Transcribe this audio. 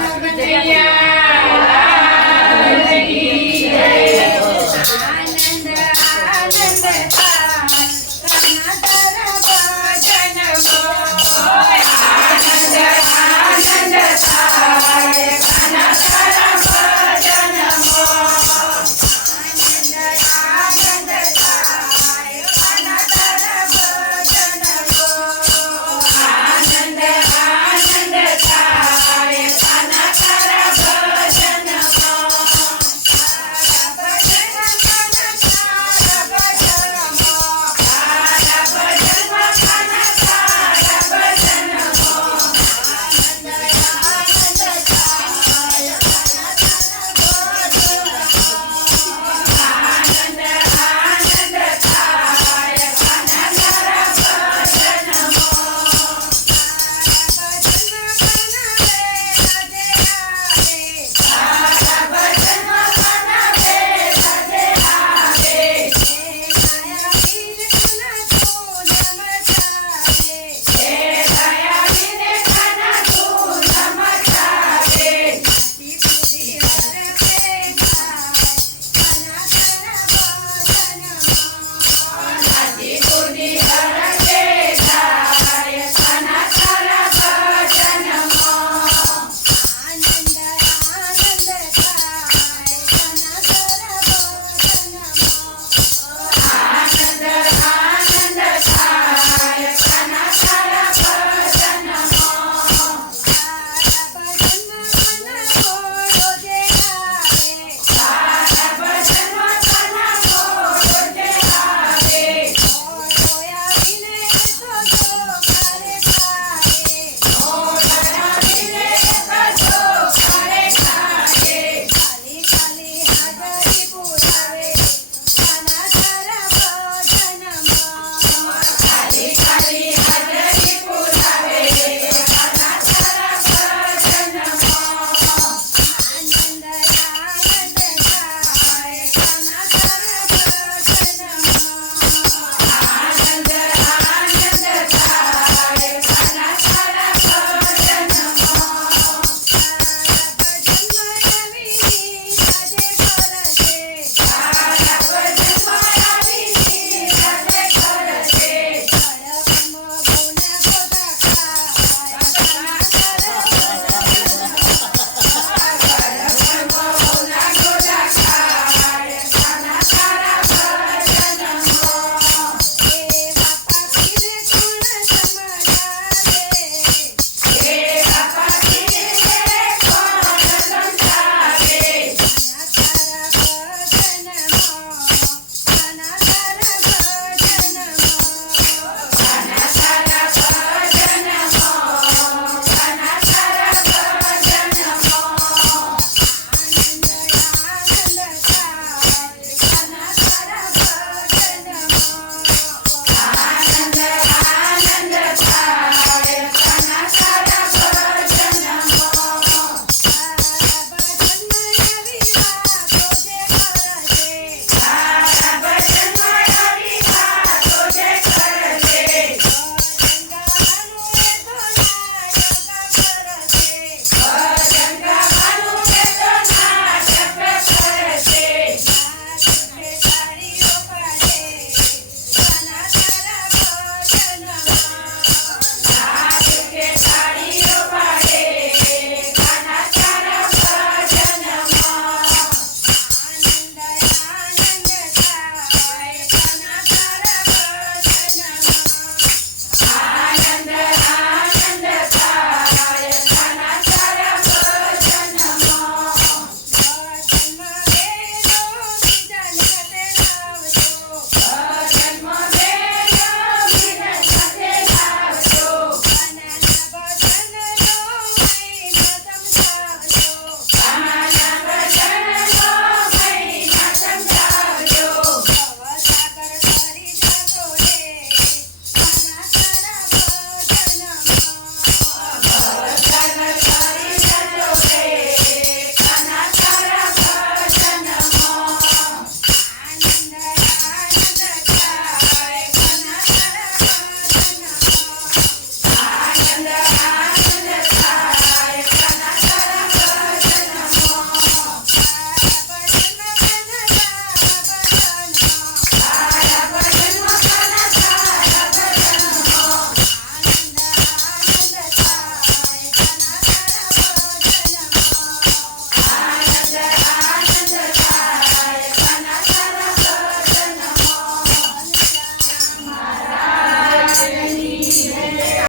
冲冲冲呀